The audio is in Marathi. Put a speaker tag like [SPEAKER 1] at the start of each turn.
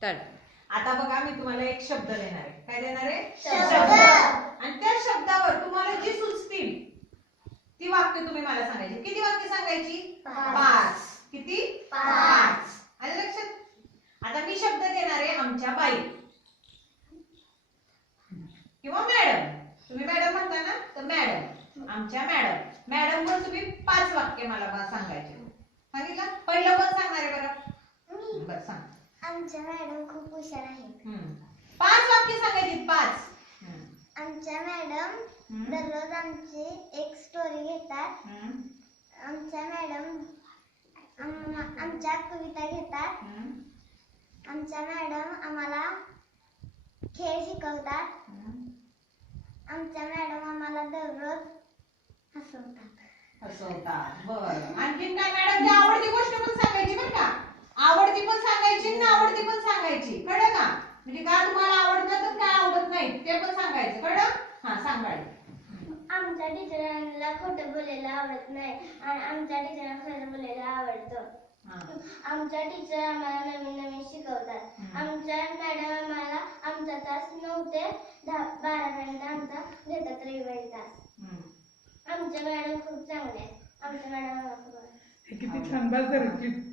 [SPEAKER 1] स्टार्ट. आता बघा मी तुम्हाला एक शब्द देणार आहे. काय देणार आहे?
[SPEAKER 2] शब्द.
[SPEAKER 1] आणि त्या शब्दावर तुम्हाला जी सुचतील ती वाक्य तुम्ही मला सांगायची. किती वाक्य सांगायची? 5. किती? 5. आलं लक्षात? आता मी शब्द देणार आहे आमच्या बाई किंवा मॅडम. तुम्ही मॅडम म्हणता ना, तर मॅडम, आमच्या मॅडम. मॅडम वर तुम्ही 5 वाक्य मला सांगायचे. सांगितलं? पहिलं कोण सांगणार आहे बरं? बरं सांग.
[SPEAKER 2] आमच्या मॅडम खूप हुशार आहेत.
[SPEAKER 1] 5 वाक्य सांगायची. 5.
[SPEAKER 2] आमच्या मॅडम दररोज आमची एक स्टोरी घेतात. आमच्या मॅडम आमच्या कविता घेतात. आमच्या मॅडम आम्हाला खेळ शिकवतात. आमच्या मॅडम आम्हाला दररोज
[SPEAKER 1] हसवतात. बरं. आणखीन काय? मॅडमची आवडती गोष्ट पण सांगायची बरं का. आवडती पण सांगायची ना आवडती पण सांगायची. कळलं का? म्हणजे का तुम्हाला आवडतं तर काय आवडत नाही ते पण सांगायचं. कळलं? हा सांग बाई.
[SPEAKER 2] आमच्या टीचरांना खोटं बोलायला आवडत नाही आणि आमच्या टीचरांना खरं बोलायला आवडतं. आमच्या टीचर आम्हाला नवीन नवीन शिकवतात. आमच्या मॅडम आम्हाला आमचा तास 9 ते 12 पर्यंत आमचा घेतात रविवारी तास. आमच्या मॅडम खूप चांगल्या आहेत. आमच्या मॅडम
[SPEAKER 3] किती छान. बस